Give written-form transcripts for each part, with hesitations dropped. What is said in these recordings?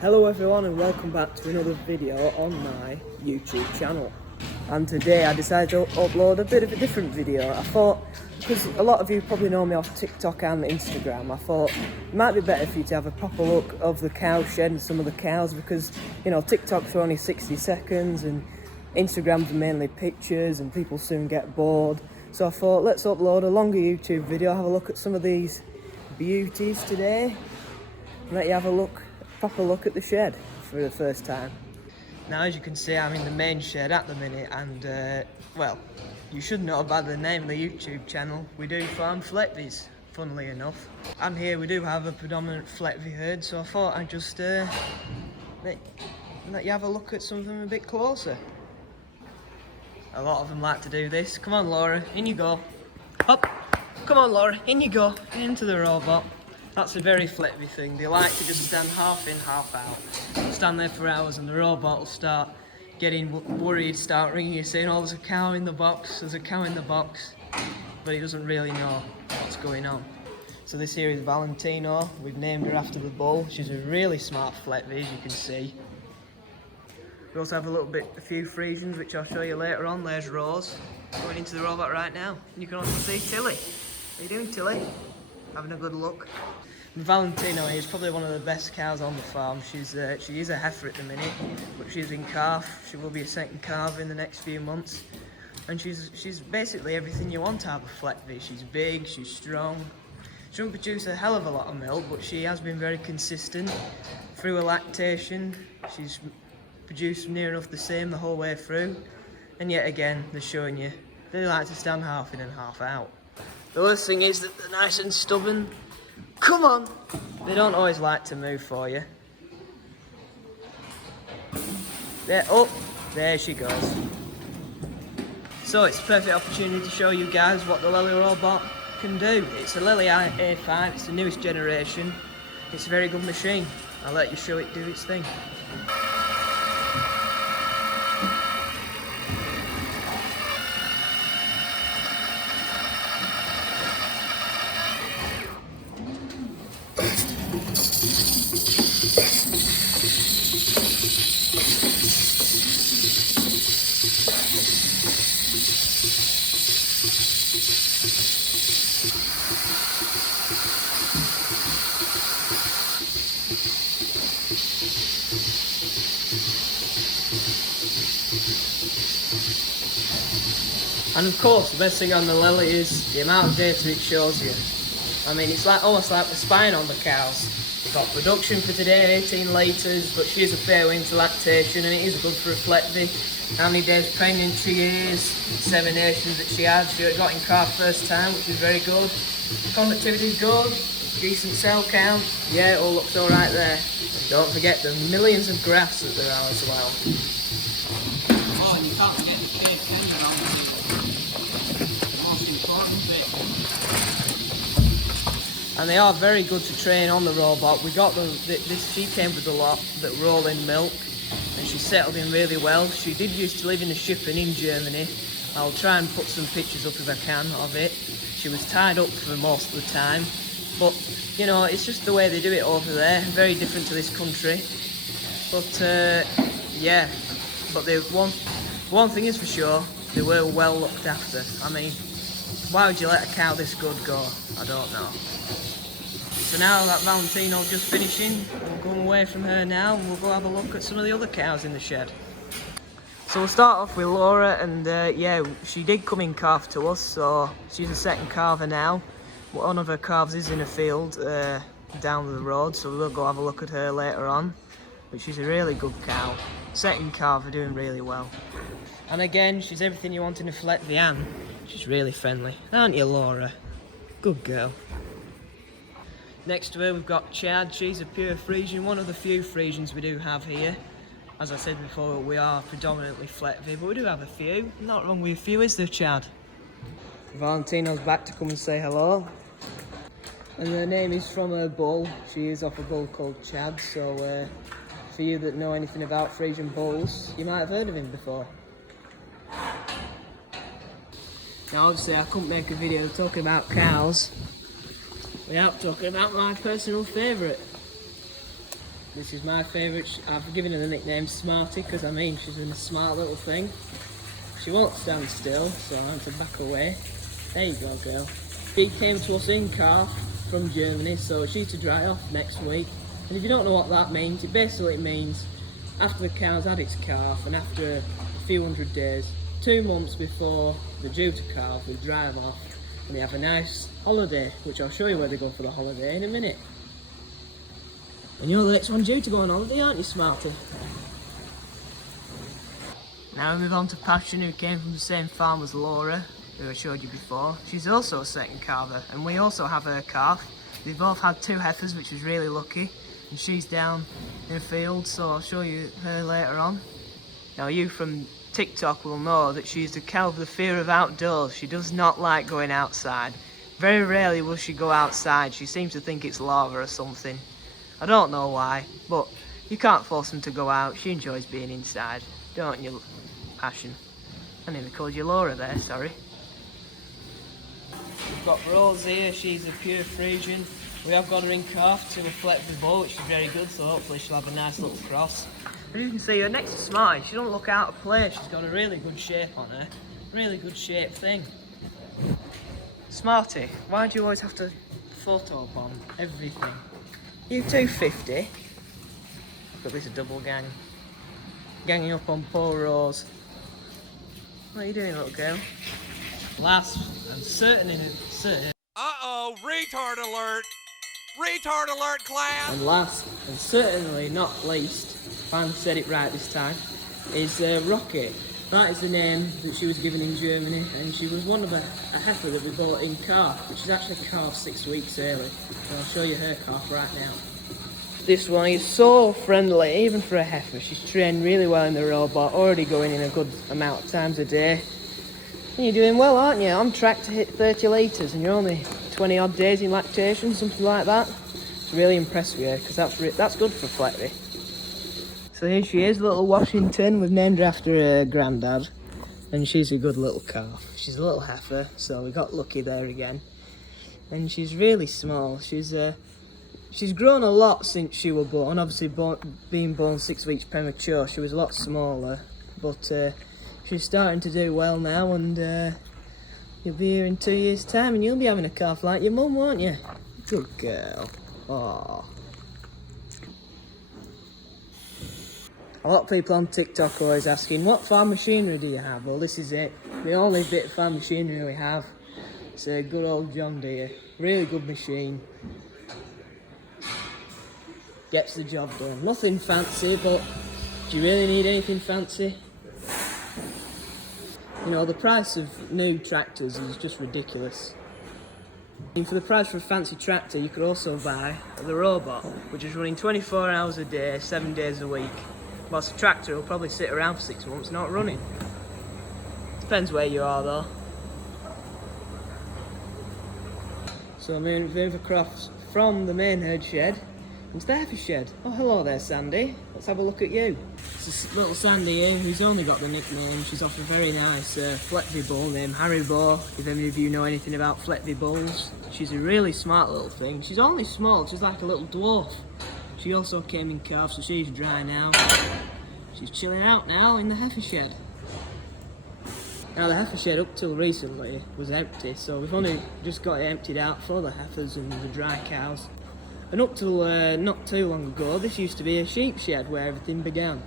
Hello everyone and welcome back to another video on my YouTube channel. And today I decided to upload a bit of a different video. I thought, because a lot of you probably know me off TikTok and Instagram, I thought it might be better for you to have a proper look of the cow shed and some of the cows, because TikToks are only 60 seconds and Instagram's mainly pictures and people soon get bored. So I thought, let's upload a longer YouTube video, have a look at some of these beauties today, and let you have a proper look at the shed for the first time. Now, as you can see, I'm in the main shed at the minute, and well, you should know by the name of the YouTube channel, we do farm Fleckviehs, funnily enough. And here we do have a predominant Fleckvieh herd, so I thought I'd just let you have a look at some of them a bit closer. A lot of them like to do this. Come on, Laura, in you go. Up. Come on, Laura, in you go. Into the robot. That's a very Fleckvieh thing. They like to just stand half in, half out. Stand there for hours and the robot will start getting worried, start ringing you saying, oh, there's a cow in the box, there's a cow in the box. But he doesn't really know what's going on. So this here is Valentino. We've named her after the bull. She's a really smart Fleckvieh, as you can see. We also have a few Friesians, which I'll show you later on. There's Rose, going into the robot right now. And you can also see Tilly. How you doing, Tilly? Having a good look. And Valentino is probably one of the best cows on the farm. She is a heifer at the minute, but she's in calf. She will be a second calf in the next few months. And she's basically everything you want out of a Fleckvieh. She's big, she's strong. She doesn't produce a hell of a lot of milk, but she has been very consistent through her lactation. She's produced near enough the same the whole way through. And yet again, they're showing you, they like to stand half in and half out. The worst thing is that they're nice and stubborn. Come on! They don't always like to move for you. There, oh, there she goes. So it's a perfect opportunity to show you guys what the Lely robot can do. It's a Lely A5, it's the newest generation. It's a very good machine. I'll let you show it do its thing. And of course, the best thing on the Lely is the amount of data it shows you. I mean, it's almost like we're spying on the cows. We've got production for today, 18 litres, but she is a fair way into lactation, and it is good for a Fleckvieh. How many days pregnant she is, inseminations that she had. She got in calf first time, which is very good. Conductivity is good, decent cell count. Yeah, it all looks alright there. And don't forget the millions of grafts that there are as well. Oh, and you can't forget the cake tender on the most important bit. And they are very good to train on the robot. We got them, she came with a lot that roll in milk, and she settled in really well. She did used to live in a shipping in Germany. I'll try and put some pictures up if I can of it. She was tied up for most of the time, but you know, it's just the way they do it over there. Very different to this country. But yeah, but one thing is for sure, they were well looked after. I mean, why would you let a cow this good go? I don't know. So now that Valentino's just finishing, we'll go away from her now and we'll go have a look at some of the other cows in the shed. So we'll start off with Laura, and yeah, she did come in calf to us, so she's a second calver now. One of her calves is in a field down the road, so we'll go have a look at her later on. But she's a really good cow. Second calf are doing really well. And again, she's everything you want in a Fleckvieh, and she's really friendly. Aren't you, Laura? Good girl. Next to her we've got Chad. She's a pure Friesian, one of the few Friesians we do have here. As I said before, we are predominantly Fleckvieh, but we do have a few. Not wrong with a few, is there, Chad? Valentino's back to come and say hello. And her name is from her bull. She is off a bull called Chad, so for you that know anything about Friesian bulls, you might have heard of him before. Now obviously I couldn't make a video talking about cows without talking about my personal favourite. This is my favourite. I've given her the nickname Smarty because she's a smart little thing. She won't stand still, so I have to back away. There you go, girl. She came to us in calf from Germany, so she's to dry off next week. And if you don't know what that means, it basically means after the cow's had its calf and after a few hundred days, 2 months before they're due to calve, we dry them off and they have a nice holiday, which I'll show you where they go for the holiday in a minute. And you're the next one due to go on holiday, aren't you, Smarty? Now we move on to Passion, who came from the same farm as Laura, who I showed you before. She's also a second calver, and we also have her calf. They both had 2 heifers, which was really lucky, and she's down in the field, so I'll show you her later on. Now you from TikTok will know that she's the cow of the fear of outdoors. She does not like going outside. Very rarely will she go outside. She seems to think it's lava or something. I don't know why, but you can't force them to go out. She enjoys being inside, don't you, Passion? I nearly called you Laura there, sorry. We've got Rose here, she's a pure Frisian. We have got her in calf to a Fleckvieh bull, which is very good, so hopefully she'll have a nice little cross. As you can see, her next to Smarty, she don't look out of place. She's got a really good shape on her. Really good shape thing. Smarty, why do you always have to photo up on everything? You 250. But this is a double gang. Ganging up on poor Rose. What are you doing, little girl? Last and certain. Uh-oh, retard alert! Retard alert, class! And last and certainly not least, finally said it right this time, is Rocket. That is the name that she was given in Germany, and she was one of a heifer that we bought in calf, which is actually calf 6 weeks early. So I'll show you her calf right now. This one is so friendly, even for a heifer. She's trained really well in the robot, already going in a good amount of times a day. And you're doing well, aren't you? On track to hit 30 litres, and you're only 20 odd days in lactation, something like that. It's really impressed with you, because that's good for Fleckvieh. So here she is, little Washington. We've named her after her granddad, and she's a good little calf. She's a little heifer, so we got lucky there again. And she's really small. She's grown a lot since she was born. Obviously, being born 6 weeks premature, she was a lot smaller, but she's starting to do well now, and you'll be here in 2 years' time, and you'll be having a calf like your mum, won't you? Good girl. Aww. A lot of people on TikTok are always asking, what farm machinery do you have? Well, this is it. The only bit of farm machinery we have. It's a good old John Deere. Really good machine. Gets the job done. Nothing fancy, but do you really need anything fancy? You know, the price of new tractors is just ridiculous. And for the price for a fancy tractor, you could also buy the robot, which is running 24 hours a day, 7 days a week. Whilst the tractor will probably sit around for 6 months not running. Depends where you are though. So I'm going to move across from the main herd shed into the heifer shed. Oh, hello there, Sandy. Let's have a look at you. It's little Sandy here, who's only got the nickname. She's off a very nice Fleckvieh bull named Haribo. If any of you know anything about Fleckvieh bulls, she's a really smart little thing. She's only small, she's like a little dwarf. She also came in calf, so she's dry now. She's chilling out now in the heifer shed. Now the heifer shed up till recently was empty, so we've only just got it emptied out for the heifers and the dry cows. And up till not too long ago, this used to be a sheep shed where everything began.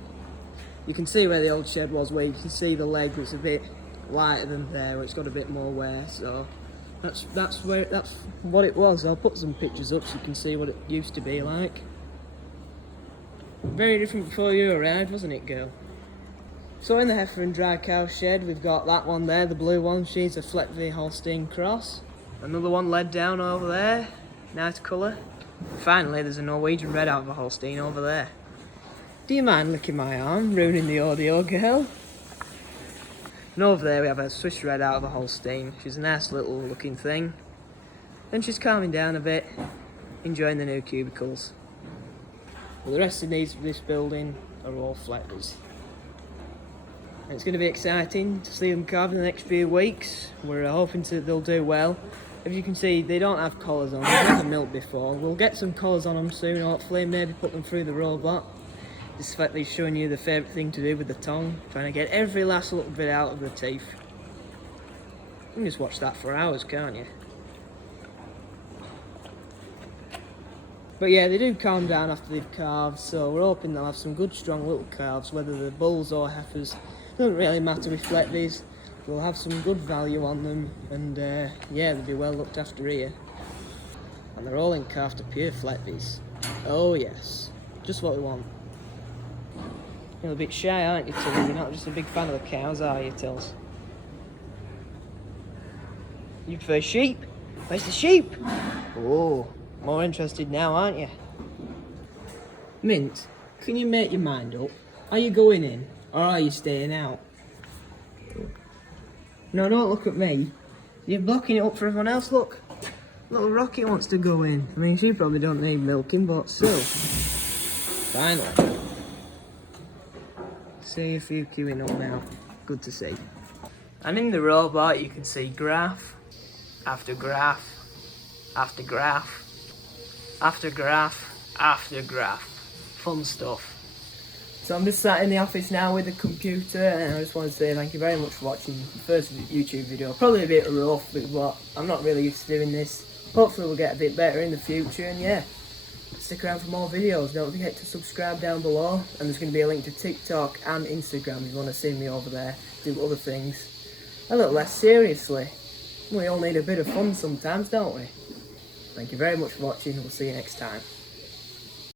You can see where the old shed was, where you can see the leg was a bit lighter than there, where it's got a bit more wear, so that's what it was. I'll put some pictures up so you can see what it used to be like. Very different before you arrived, wasn't it, girl? So in the heifer and dry cow shed, we've got that one there, the blue one. She's a Fleckvieh Holstein cross. Another one led down over there, nice colour. Finally, there's a Norwegian red out of a Holstein over there. Do you mind licking my arm, ruining the audio, girl? And over there we have a Swiss red out of a Holstein. She's a nice little looking thing. Then she's calming down a bit, enjoying the new cubicles. But the rest of this building are all Fleckviehs. It's going to be exciting to see them calve in the next few weeks. We're hoping they'll do well. If you can see, they don't have collars on. They've never milked before. We'll get some collars on them soon, hopefully. Maybe put them through the robot. This is Fleckvieh showing you the favourite thing to do with the tongue. Trying to get every last little bit out of the teeth. You can just watch that for hours, can't you? But yeah, they do calm down after they've calved, so we're hoping they'll have some good strong little calves, whether they're bulls or heifers. Doesn't really matter with Fleckviehs. We'll have some good value on them, and yeah, they'll be well looked after here. And they're all in calf to pure Fleckviehs. Oh yes, just what we want. You're a bit shy, aren't you, Tilly? You're not just a big fan of the cows, are you, Tills? You prefer sheep? Where's the sheep? Oh, more interested now, aren't you? Mint, can you make your mind up? Are you going in, or are you staying out? No, don't look at me. You're blocking it up for everyone else, look. Little Rocky wants to go in. I mean, she probably don't need milking, but still. Finally. See a few queuing up now. Good to see. And in the robot, you can see graph, after graph, after graph, after graph, after graph. Fun stuff. So I'm just sat in the office now with the computer, and I just want to say thank you very much for watching the first YouTube video. Probably a bit rough, but I'm not really used to doing this. Hopefully we'll get a bit better in the future, and yeah, stick around for more videos. Don't forget to subscribe down below, and there's going to be a link to TikTok and Instagram if you want to see me over there do other things a little less seriously. We all need a bit of fun sometimes, don't we? Thank you very much for watching. We'll see you next time.